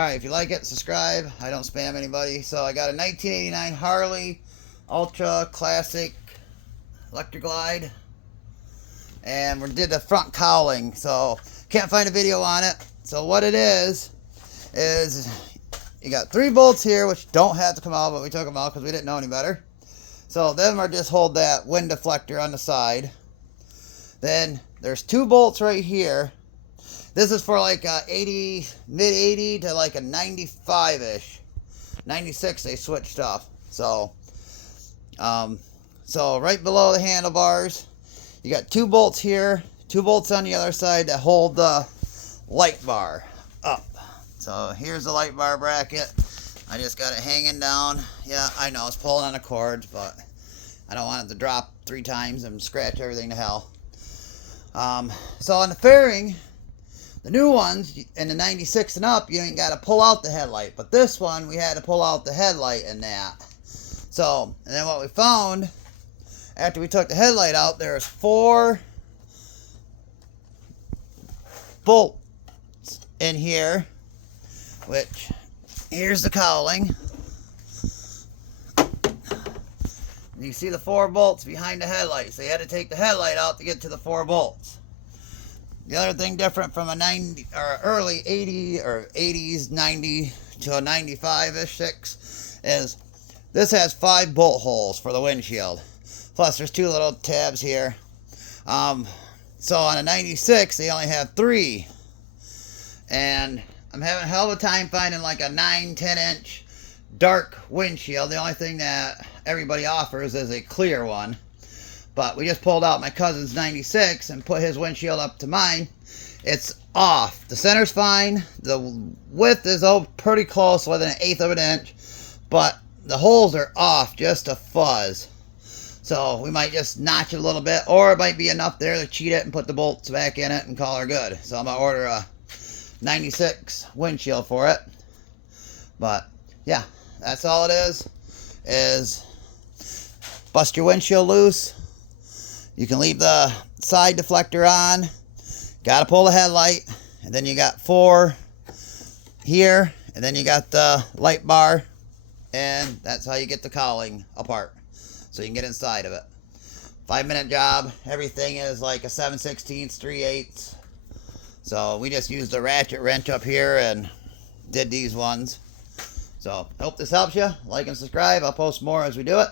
Alright, if you like it, subscribe. I don't spam anybody. So I got a 1989 Harley Ultra Classic Electra Glide. And we did the front cowling. So can't find a video on it. So what it is you got 3 bolts here, which don't have to come out, but we took them out because we didn't know any better. So them are just hold that wind deflector on the side. Then there's 2 bolts right here. This is for like a 80, mid 80 to like a 95-ish. 96 they switched off. So right below the handlebars, you got 2 bolts here, 2 bolts on the other side that hold the light bar up. So here's the light bar bracket. I just got it hanging down. Yeah, I know it's pulling on the cords, but I don't want it to drop 3 times and scratch everything to hell. So on the fairing, the new ones, in the 96 and up, you ain't got to pull out the headlight. But this one, we had to pull out the headlight and that. So, and then what we found, after we took the headlight out, there's 4 bolts in here. Which, here's the cowling. You see the 4 bolts behind the headlight. So you had to take the headlight out to get to the 4 bolts. The other thing different from a 90 or early 80 or 80s 90 to a 95-ish 6 is this has 5 bolt holes for the windshield. Plus there's 2 little tabs here. So on a 96 they only have 3. And I'm having a hell of a time finding like a 9-10 inch dark windshield. The only thing that everybody offers is a clear one. But we just pulled out my cousin's 96 and put his windshield up to mine. It's off. The center's fine. The width is pretty close, within 1/8 of an inch. But the holes are off just a fuzz. So we might just notch it a little bit. Or it might be enough there to cheat it and put the bolts back in it and call her good. So I'm going to order a 96 windshield for it. But yeah, that's all it is bust your windshield loose. You can leave the side deflector on. Got to pull the headlight. And then you got 4 here. And then you got the light bar. And that's how you get the cowling apart. So you can get inside of it. 5-minute job. Everything is like a 7/16, 3/8. So we just used a ratchet wrench up here and did these ones. So hope this helps you. Like and subscribe. I'll post more as we do it.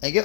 Thank you.